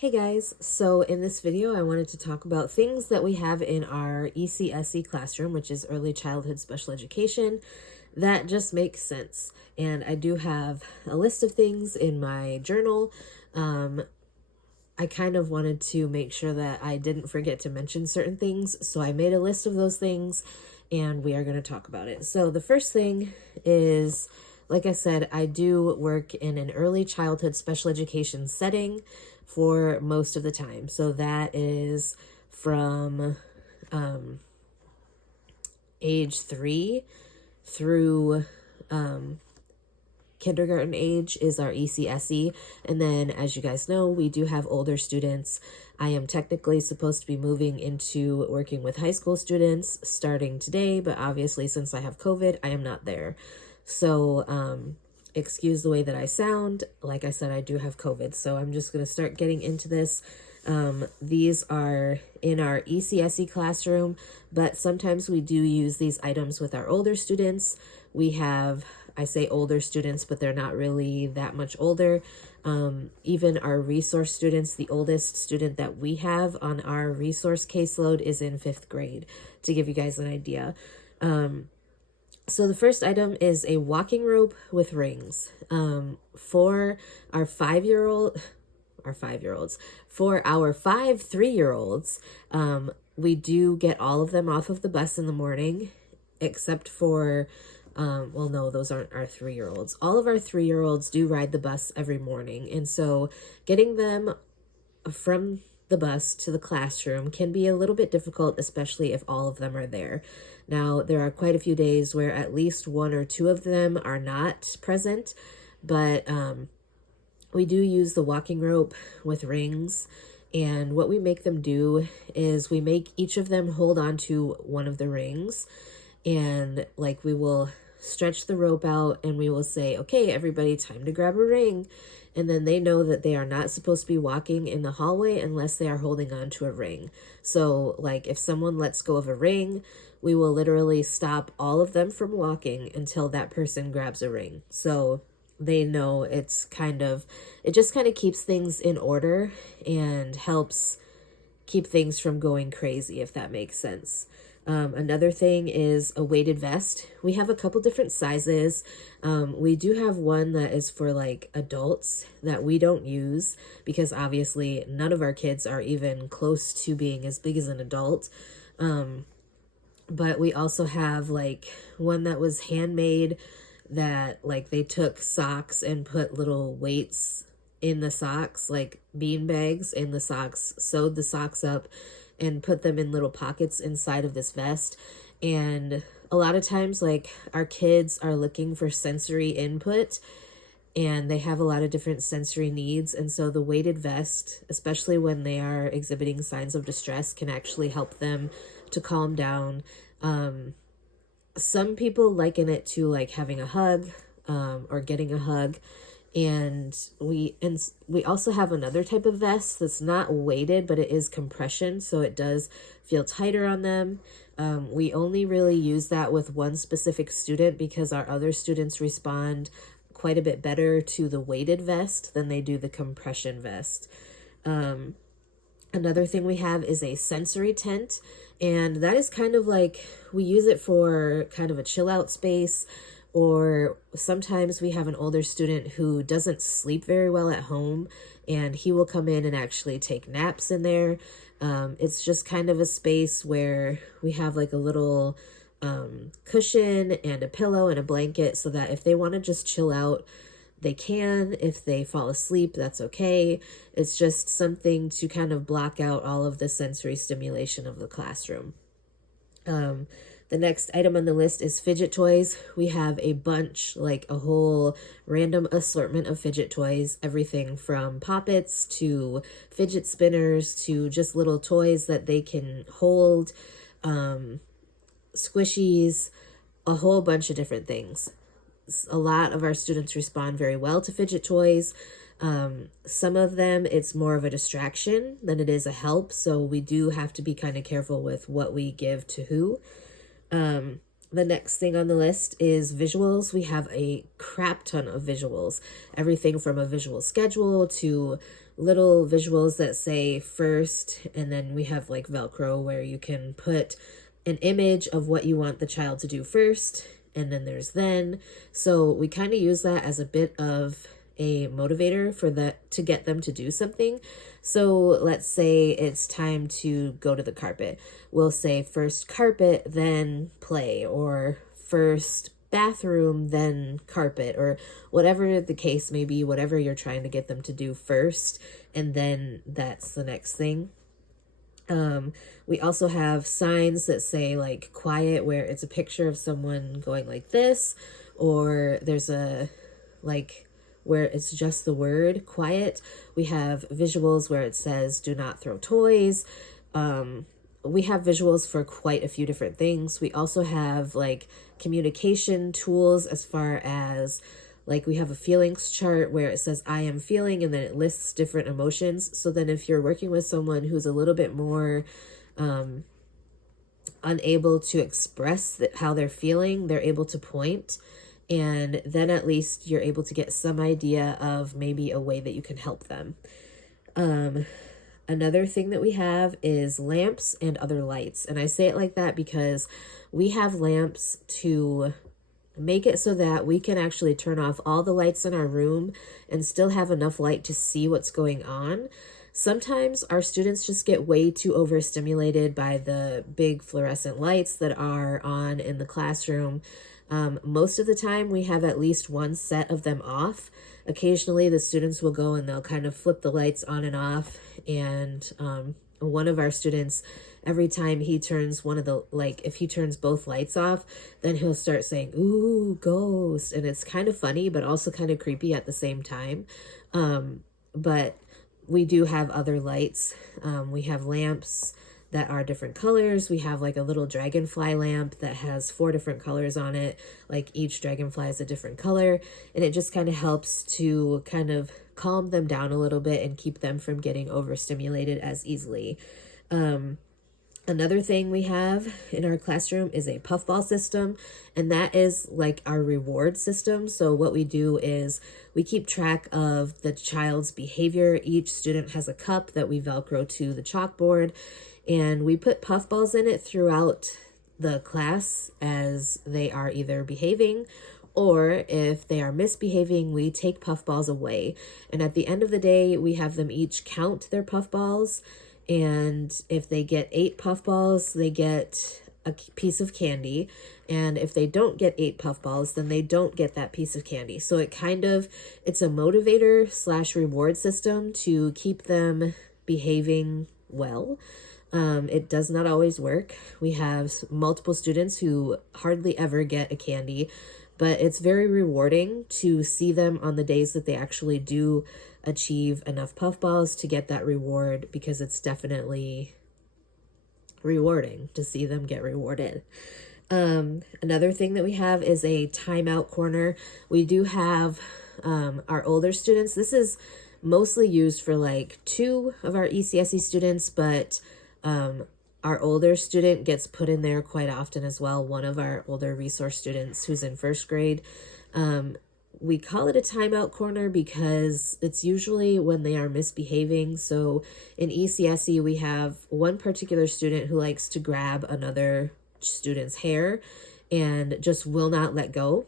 Hey guys, so in this video I wanted to talk about things that we have in our ECSE classroom, which is Early Childhood Special Education, that just makes sense. And I do have a list of things in my journal. I kind of wanted to make sure that I didn't forget to mention certain things, so I made a list of those things and we are going to talk about it. So the first thing is, like I said, I do work in an early childhood special education setting for most of the time. So that is from age 3 through kindergarten age is our ECSE. And then, as you guys know, we do have older students. I am technically supposed to be moving into working with high school students starting today, but obviously since I have COVID, I am not there. So, excuse the way that I sound. Like I said, I do have COVID, so I'm just going to start getting into this. These are in our ECSE classroom, but sometimes we do use these items with our older students. We have, I say older students, but they're not really that much older. Even our resource students, the oldest student that we have on our resource caseload is in 5th grade, to give you guys an idea. So the first item is a walking rope with rings. For our 5-year-olds, for our 3-year-olds, we do get all of them off of the bus in the morning, except for, well, no, those aren't our 3-year-olds. All of our 3-year-olds do ride the bus every morning. And so getting them from the bus to the classroom can be a little bit difficult, especially if all of them are there. Now, there are quite a few days where at least 1 or 2 of them are not present, but we do use the walking rope with rings. And what we make them do is we make each of them hold on to one of the rings, and like we will stretch the rope out and we will say, okay, everybody, time to grab a ring. And then they know that they are not supposed to be walking in the hallway unless they are holding on to a ring. So like if someone lets go of a ring, we will literally stop all of them from walking until that person grabs a ring. So they know it just kind of keeps things in order and helps keep things from going crazy, if that makes sense. Another thing is a weighted vest. We have a couple different sizes. We do have one that is for like adults that we don't use because obviously none of our kids are even close to being as big as an adult. But we also have like one that was handmade that like they took socks and put little weights in the socks, like bean bags in the socks, sewed the socks up and put them in little pockets inside of this vest. And a lot of times, like, our kids are looking for sensory input and they have a lot of different sensory needs. And so the weighted vest, especially when they are exhibiting signs of distress, can actually help them to calm down. Some people liken it to like having a hug or getting a hug. And we also have another type of vest that's not weighted, but it is compression, so it does feel tighter on them. We only really use that with one specific student because our other students respond quite a bit better to the weighted vest than they do the compression vest. Another thing we have is a sensory tent, and that is kind of like, we use it for kind of a chill out space. Or sometimes we have an older student who doesn't sleep very well at home, and he will come in and actually take naps in there. It's just kind of a space where we have like a little cushion and a pillow and a blanket so that if they want to just chill out, they can. If they fall asleep, that's okay. It's just something to kind of block out all of the sensory stimulation of the classroom. The next item on the list is fidget toys. We have a bunch, like a whole random assortment of fidget toys, everything from poppets to fidget spinners to just little toys that they can hold, squishies, a whole bunch of different things. A lot of our students respond very well to fidget toys. Some of them, it's more of a distraction than it is a help, so we do have to be kind of careful with what we give to who. The next thing on the list is visuals. We have a crap ton of visuals, everything from a visual schedule to little visuals that say first, and then we have like Velcro where you can put an image of what you want the child to do first, and then there's then. So we kind of use that as a bit of a motivator for to get them to do something. So let's say it's time to go to the carpet. We'll say first carpet, then play, or first bathroom, then carpet, or whatever the case may be, whatever you're trying to get them to do first, and then that's the next thing. We also have signs that say like quiet, where it's a picture of someone going like this, or there's a like where it's just the word quiet. We have visuals where it says do not throw toys. We have visuals for quite a few different things. We also have like communication tools, as far as like we have a feelings chart where it says I am feeling, and then it lists different emotions. So then if you're working with someone who's a little bit more unable to express how they're feeling, they're able to point, and then at least you're able to get some idea of maybe a way that you can help them. Another thing that we have is lamps and other lights. And I say it like that because we have lamps to make it so that we can actually turn off all the lights in our room and still have enough light to see what's going on. Sometimes our students just get way too overstimulated by the big fluorescent lights that are on in the classroom. Most of the time we have at least one set of them off. Occasionally the students will go and they'll kind of flip the lights on and off, and one of our students, every time he turns one of the, like if he turns both lights off, then he'll start saying, ooh, ghost. And it's kind of funny, but also kind of creepy at the same time. But we do have other lights. We have lamps that are different colors. We have like a little dragonfly lamp that has 4 different colors on it. Like each dragonfly is a different color, and it just kind of helps to kind of calm them down a little bit and keep them from getting overstimulated as easily. Another thing we have in our classroom is a puffball system, and that is like our reward system. So what we do is we keep track of the child's behavior. Each student has a cup that we Velcro to the chalkboard, and we put puffballs in it throughout the class as they are either behaving, or if they are misbehaving, we take puffballs away. And at the end of the day, we have them each count their puffballs. And if they get 8 puffballs, they get a piece of candy. And if they don't get 8 puffballs, then they don't get that piece of candy. So it's a motivator / reward system to keep them behaving well. It does not always work. We have multiple students who hardly ever get a candy, but it's very rewarding to see them on the days that they actually do achieve enough puffballs to get that reward, because it's definitely rewarding to see them get rewarded. Another thing that we have is a timeout corner. We do have our older students. This is mostly used for like 2 of our ECSE students, but our older student gets put in there quite often as well. One of our older resource students who's in 1st grade. We call it a timeout corner because it's usually when they are misbehaving. So in ECSE, we have one particular student who likes to grab another student's hair and just will not let go.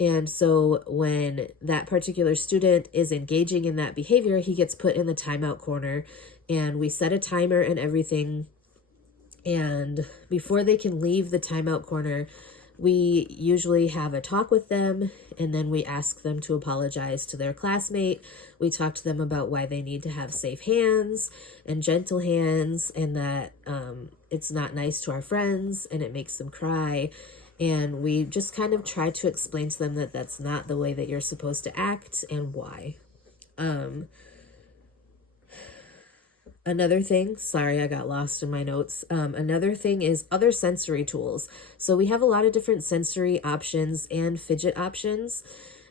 And so when that particular student is engaging in that behavior, he gets put in the timeout corner, and we set a timer and everything. And before they can leave the timeout corner, we usually have a talk with them, and then we ask them to apologize to their classmate. We talk to them about why they need to have safe hands and gentle hands, and that it's not nice to our friends and it makes them cry. And we just kind of try to explain to them that that's not the way that you're supposed to act and why. Another thing, sorry, I got lost in my notes. Another thing is other sensory tools. So we have a lot of different sensory options and fidget options.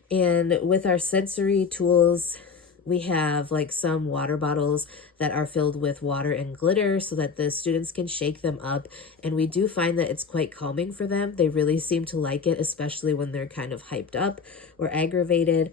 And with our sensory tools, we have like some water bottles that are filled with water and glitter so that the students can shake them up. And we do find that it's quite calming for them. They really seem to like it, especially when they're kind of hyped up or aggravated.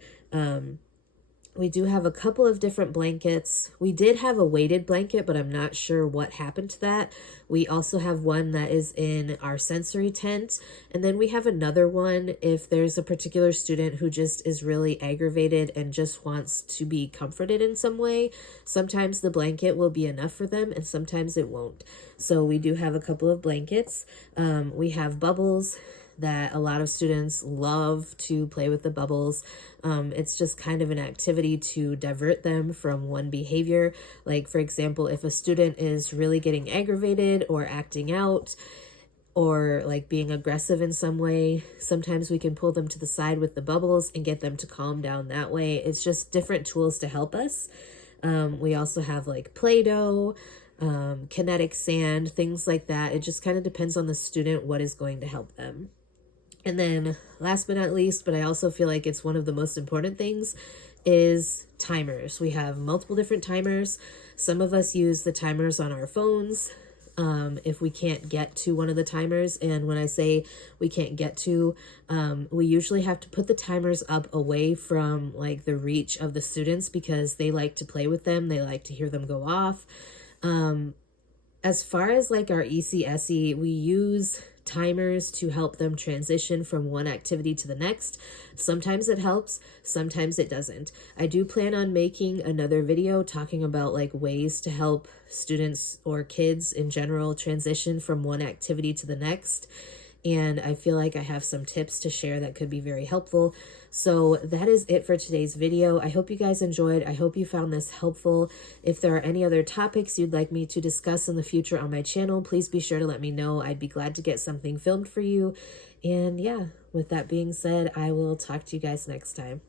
We do have a couple of different blankets. We did have a weighted blanket, but I'm not sure what happened to that. We also have one that is in our sensory tent. And then we have another one if there's a particular student who just is really aggravated and just wants to be comforted in some way. Sometimes the blanket will be enough for them and sometimes it won't. So we do have a couple of blankets. We have bubbles that a lot of students love to play with the bubbles. It's just kind of an activity to divert them from one behavior. Like, for example, if a student is really getting aggravated or acting out or like being aggressive in some way, sometimes we can pull them to the side with the bubbles and get them to calm down that way. It's just different tools to help us. We also have like Play-Doh, kinetic sand, things like that. It just kind of depends on the student what is going to help them. And then last but not least, but I also feel like it's one of the most important things, is timers. We have multiple different timers. Some of us use the timers on our phones if we can't get to one of the timers. And when I say we can't get to, we usually have to put the timers up away from like the reach of the students because they like to play with them. They like to hear them go off. As far as like our ECSE, we use timers to help them transition from one activity to the next. Sometimes it helps, sometimes it doesn't. I do plan on making another video talking about like ways to help students or kids in general transition from one activity to the next. And I feel like I have some tips to share that could be very helpful. So that is it for today's video. I hope you guys enjoyed. I hope you found this helpful. If there are any other topics you'd like me to discuss in the future on my channel, please be sure to let me know. I'd be glad to get something filmed for you. And yeah, with that being said, I will talk to you guys next time.